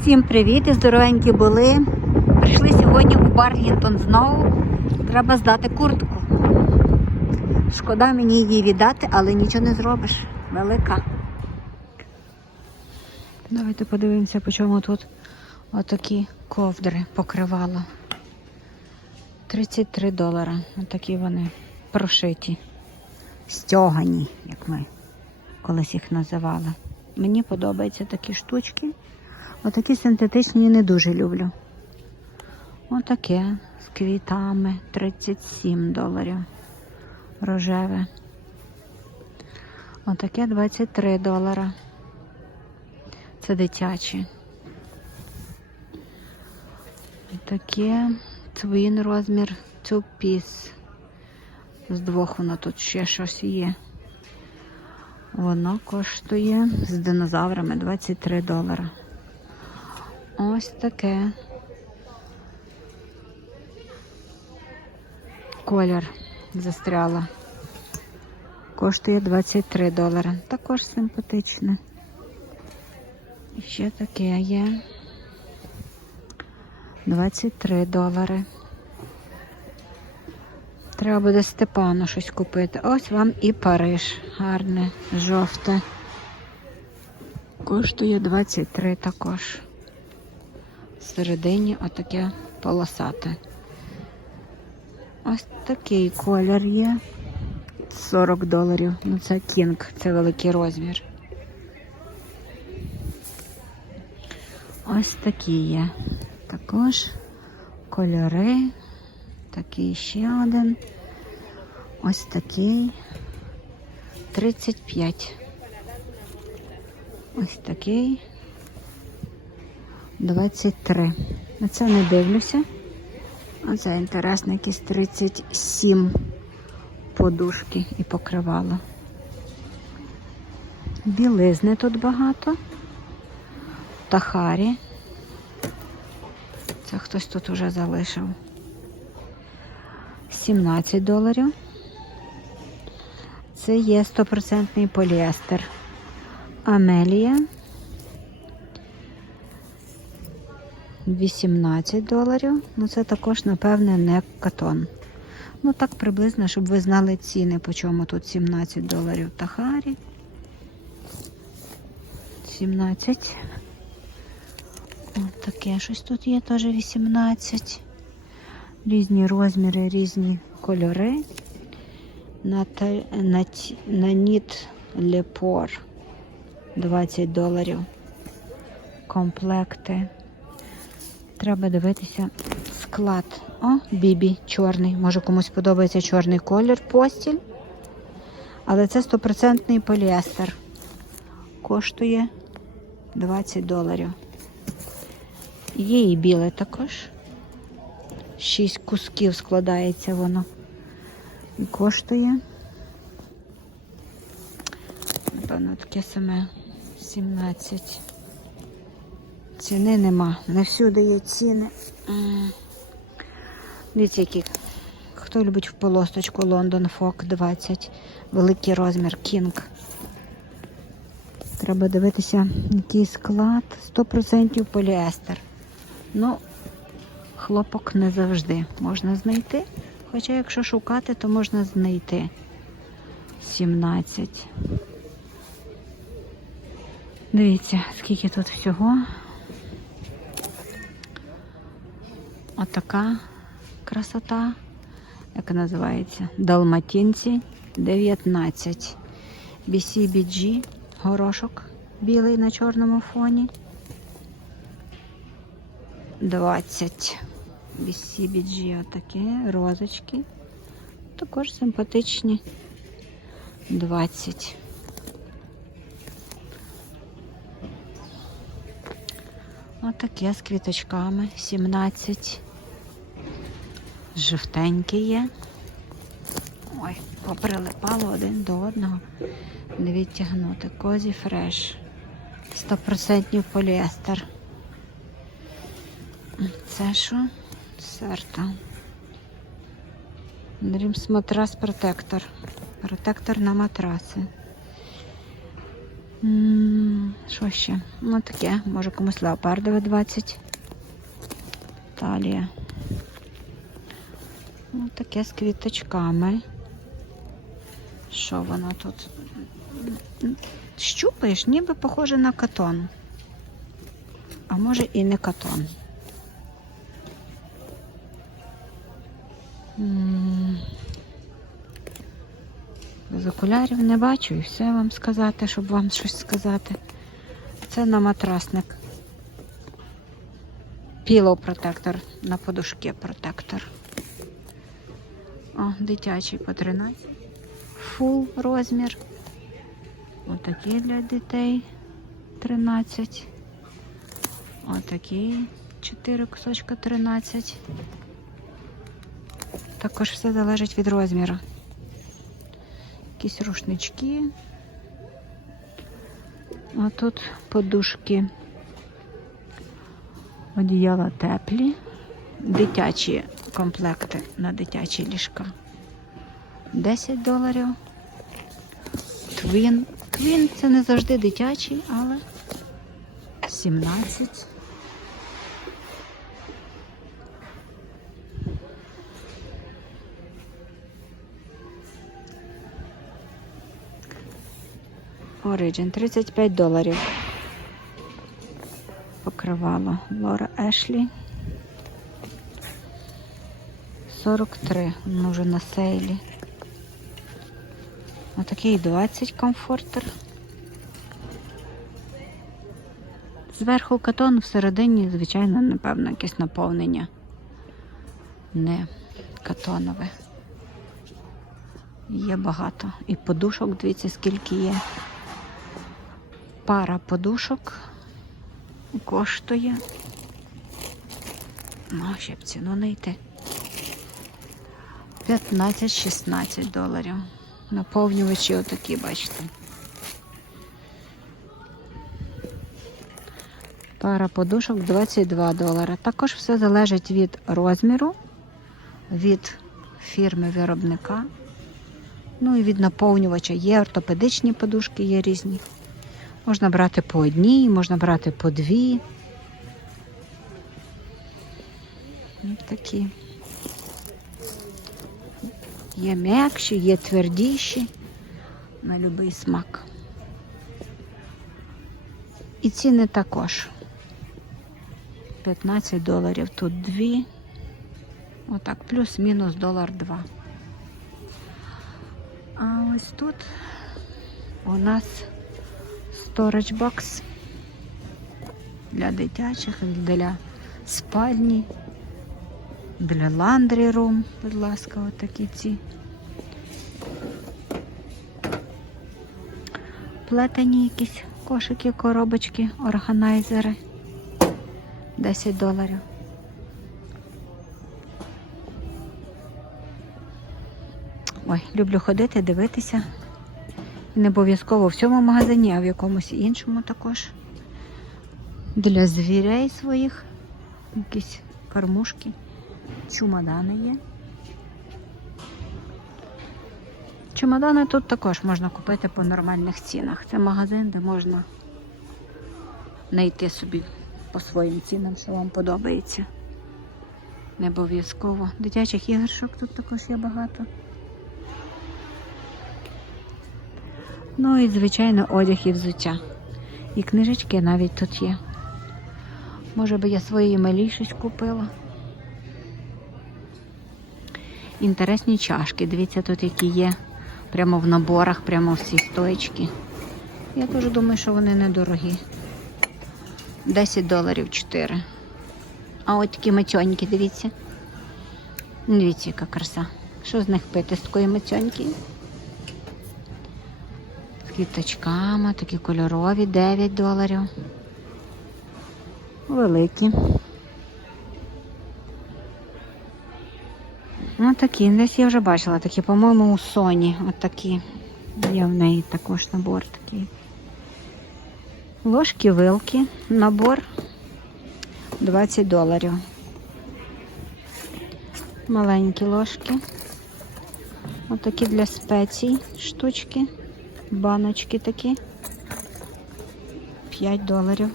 Всім привіт і здоровенькі були. Прийшли сьогодні у Барлінтон знову. Треба здати куртку. Шкода мені її віддати, але нічого не зробиш. Велика. Давайте подивимося, по чому тут отакі ковдри покривало. 33 долара. Отакі вони прошиті. Стягані, як ми колись їх називали. Мені подобаються такі штучки. Отакі синтетичні не дуже люблю. Отаке з квітами 37 доларів. Рожеве. Отаке 23 долара. Це дитячі. І таке твін розмір piece. З двох воно тут ще щось є. Воно коштує з динозаврами 23 долара. Ось таке. Колір застряла. Коштує 23 долари. Також симпатичне. І ще таке є. 23 долари. Треба буде Степану щось купити. Ось вам і Париж. Гарне, жовте. Коштує 23 також. Всередині отаке полосате. Ось такий колір є. 40 доларів. Ну це кінг, це великий розмір. Ось такі є. Також кольори. Такий ще один. Ось такий. 35. Ось такий. 23. На це не дивлюся. Оце інтересно, якісь 37 подушки і покривало. Білизни тут багато. Тахарі. Це хтось тут уже залишив. 17 доларів. Це є 100% поліестер. Амелія. 18 доларів. Ну, це також, напевне, не катон. Ну, так приблизно, щоб ви знали ціни, по чому тут 17 доларів Тахарі. 17. От таке щось тут є, теж 18. Різні розміри, різні кольори. На, на, на ніт Лепор 20 доларів. Комплекти. Треба дивитися склад. О, бібі чорний. Може комусь подобається чорний колір постіль. Але це стопроцентний поліестер. Коштує 20 доларів. Є і біле також. Шість кусків складається воно. І коштує. Напевно, таке саме 17. Ціни нема. Не всюди є ціни. Дивіться, які. Хто любить в полосточку London Fog 20. Великий розмір King. Треба дивитися, який склад. 100% поліестер. Ну, хлопок не завжди можна знайти. Хоча, якщо шукати, то можна знайти 17. Дивіться, скільки тут всього. Отака красота, яка називається Далматинці 19. BCBG, горошок білий на чорному фоні. 20. BCBG отаке, розочки. Також симпатичні. 20. Отаке з квіточками 17. Жовтенькі є. Ой, поприлипало один до одного. Не відтягнути. Козі фреш. 100% поліестер. Це що? Серта. Dreams матрас протектор. Протектор на матраси. Що ще? Ну таке, може комусь леопардове 20. Талія. Ну, таке з квіточками. Що воно тут? Щупаєш, ніби похоже на катон. А може і не катон. М. З окулярів не бачу і все вам сказати, щоб вам щось сказати. Це на матрасник. Пілоу протектор на подушки протектор. О, дитячий по 13. Фул розмір. Отакий для дітей 13. Отакий 4 кусочка 13. Також все залежить від розміру. Якісь рушнички. А тут подушки. Одіяла теплі. Дитячі комплекти на дитячі ліжка. 10 доларів. Твін. Твін це не завжди дитячий, але 17. Origin 35 доларів. Покривало Лора Ешлі. 43, ну вже на сейлі. Отакий 20 комфортер. Зверху катон, всередині, звичайно, напевно, якесь наповнення. Не катонове. Є багато. І подушок, дивіться, скільки є. Пара подушок коштує. Ну, ще б ціну не. 15-16 доларів. Наповнювачі отакі, бачите. Пара подушок 22 долари. Також все залежить від розміру, від фірми виробника. Ну і від наповнювача. Є ортопедичні подушки, є різні. Можна брати по одній, можна брати по дві. Ось такі. Є м'якші, є твердіші на будь-який смак. І ціни також. 15 доларів тут дві. Отак, плюс-мінус долар два. А ось тут у нас storage box для дитячих, для спальні, для laundry room, будь ласка, отакі ці. Плетені якісь кошики, коробочки, органайзери. 10 доларів. Ой, люблю ходити, дивитися. Не обов'язково в цьому магазині, а в якомусь іншому також. Для звірей своїх. Якісь кормушки. Чумадани є. Чемодани тут також можна купити по нормальних цінах. Це магазин, де можна знайти собі по своїм цінам, що вам подобається. Не обов'язково. Дитячих іграшок тут також є багато. Ну і, звичайно, одяг і взуття. І книжечки навіть тут є. Може би я своїй щось купила. Інтересні чашки. Дивіться, тут які є. Прямо в наборах, прямо в цій стоечці. Я теж думаю, що вони недорогі. 10 доларів 4. А от такі мацьонькі, дивіться. Дивіться, яка краса. Що з них пити з такої мацьоньки? З квіточками, такі кольорові, 9 доларів. Великі. Ну такі, десь я вже бачила такі, по-моєму, у Соні. От. Є в неї також набор такий. Ложки, вилки, набор 20 доларів. Маленькі ложки. Отакі для спецій штучки, баночки такі. 5 доларів.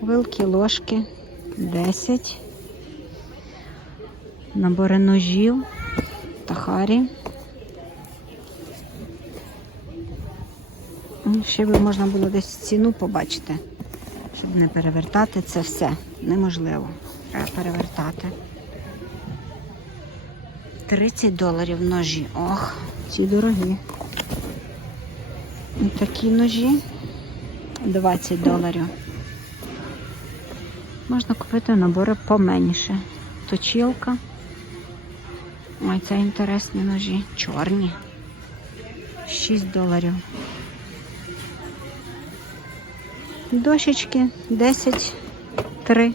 Вилки, ложки 10. Набори ножів, тахарі. Ну, Ще би можна було десь ціну побачити, щоб не перевертати це все. Неможливо. Треба перевертати. 30 доларів ножі. Ох, ці дорогі. І такі ножі 20 доларів. Можна купити набори поменше. Точілка. Ой, це інтересні ножі. Чорні. 6 доларів. Дощечки 10, 3.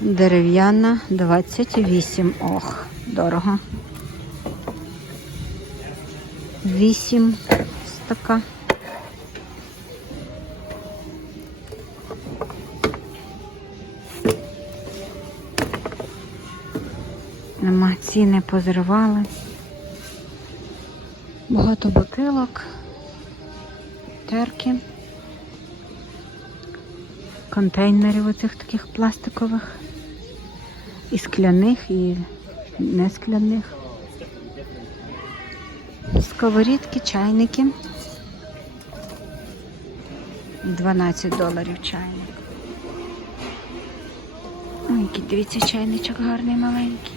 Дерев'яна 28. Ох, дорого. 8 така. Нема ціни позривали. Багато бутилок, терки, контейнерів оцих таких пластикових, і скляних, і не скляних. Сковорідки, чайники. 12 доларів чайник. Ой, який дивіться, чайничок гарний маленький.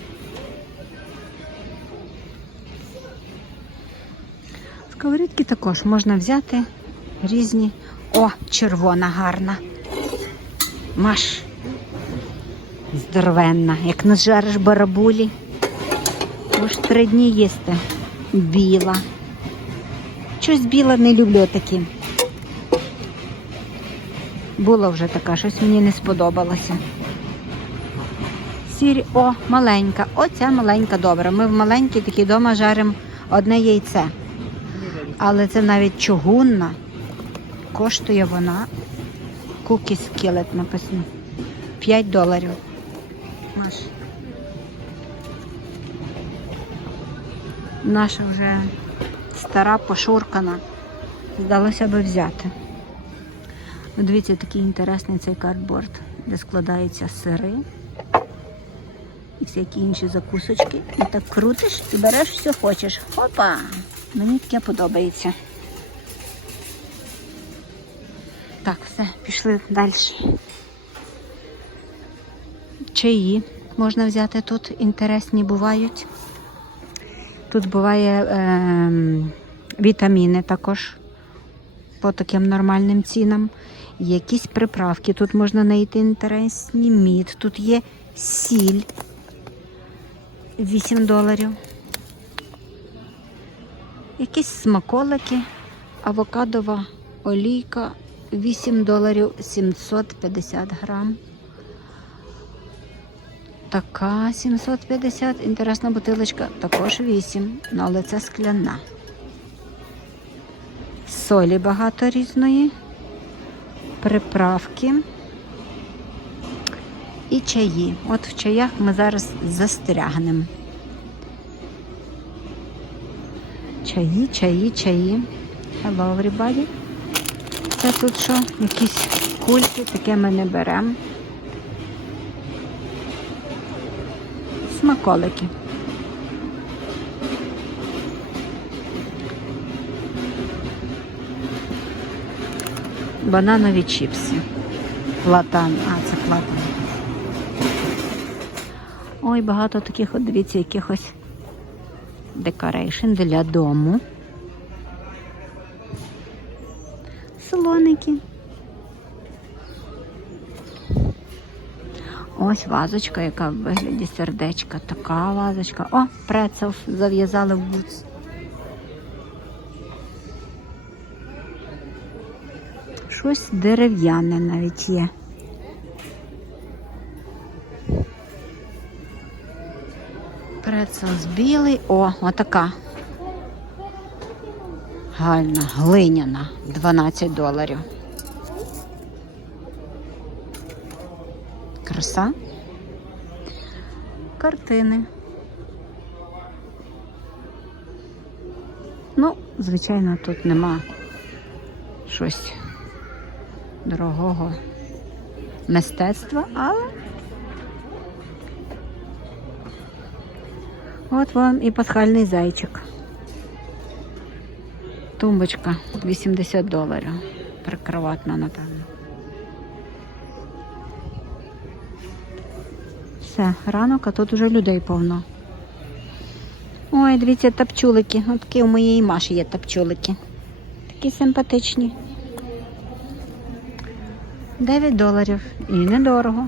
Сковорідки також можна взяти різні. О, червона гарна. Маш. Здоровенна. Як нажариш барабулі. Можеш три дні їсти. Біла. Щось біла не люблю такі. Була вже така, щось мені не сподобалося. Сірі, о, маленька. Оця маленька добра. Ми в маленькій такі вдома жаримо одне яйце. Але це навіть чугунна. Коштує вона. Кукі скелет написано. 5 доларів. Маш. Наша вже стара пошуркана. Здалося би взяти. Ну, Дивіться, такий інтересний цей картборд, де складаються сири і всякі інші закусочки. І так крутиш і береш все хочеш. Опа! Мені таке подобається. Так, все, пішли далі. Чаї можна взяти тут, інтересні бувають. Тут буває е, вітаміни також по таким нормальним цінам. Якісь приправки тут можна знайти інтересні. Мід. Тут є сіль 8 доларів. Якісь смаколики, авокадова олійка 8 доларів 750 грам. Така 750, інтересна бутилочка, також 8, ну, але це скляна. Солі багато різної, приправки і чаї. От в чаях ми зараз застрягнемо. Чаї, чаї, чаї. Hello, everybody. Це тут що? Якісь кульки, таке ми не беремо. Смаколики. Бананові чіпси. Платан. А, це платан. Ой, багато таких, от дивіться, якихось декорейшн для дому. Ось вазочка, яка в вигляді сердечка. Така вазочка. О, прецел зав'язали в буц. Щось дерев'яне навіть є. Прецел з білий. О, отака. Гальна, глиняна, 12 доларів. Краса. Картини. Ну, звичайно, тут нема щось дорогого мистецтва, але от вам і пасхальний зайчик. Тумбочка 80 доларів. Прикроватна, напевно. Все, ранок, а тут уже людей повно. Ой, дивіться, тапчулики. Такі у моєї Маші є тапчулики. Такі симпатичні. 9 доларів. І недорого.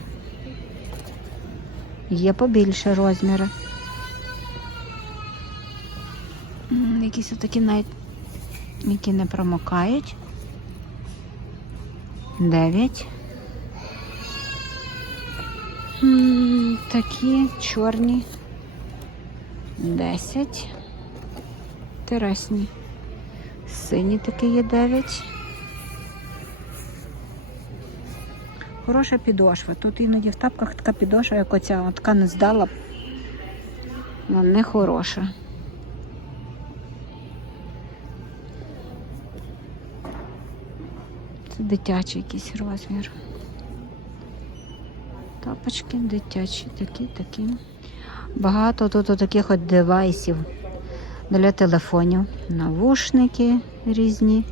Є побільше розміри. Якісь отакі навіть, які не промокають. 9. Такі чорні. 10. Тересні. Сині такі є 9. Хороша підошва. Тут іноді в тапках така підошва, як оця, от така не здала. Вона не хороша. Це дитячий якийсь розмір. Тапочки дитячі, такі, такі. Багато тут таких от девайсів для телефонів. Навушники різні.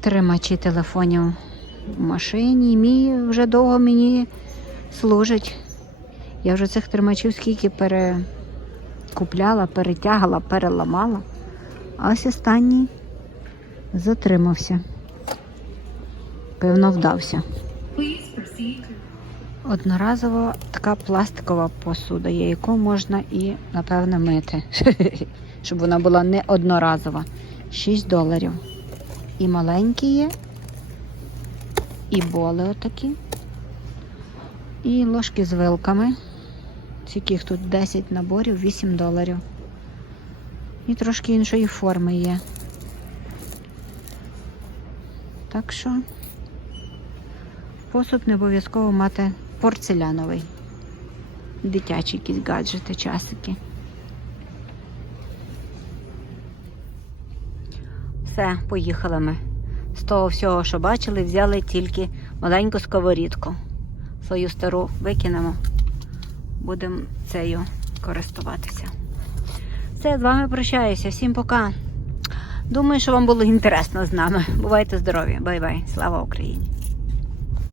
Тримачі телефонів в машині. Мій вже довго мені служить. Я вже цих тримачів скільки перекупляла, перетягала, переламала. А ось останній затримався. Певно, вдався. Одноразова така пластикова посуда, є, яку можна і, напевне, мити, щоб вона була не одноразова. 6 доларів. І маленькі є, і боли отакі, і ложки з вилками. Яких тут 10 наборів, 8 доларів. І трошки іншої форми є. Так що посуд не обов'язково мати порцеляновий. Дитячі якісь гаджети, часики. Все, поїхали ми. З того всього, що бачили, взяли тільки маленьку сковорідку. Свою стару викинемо. Будемо цею користуватися. Все, з вами прощаюся. Всім пока. Думаю, що вам було інтересно з нами. Бувайте здорові. Бай-бай. Слава Україні!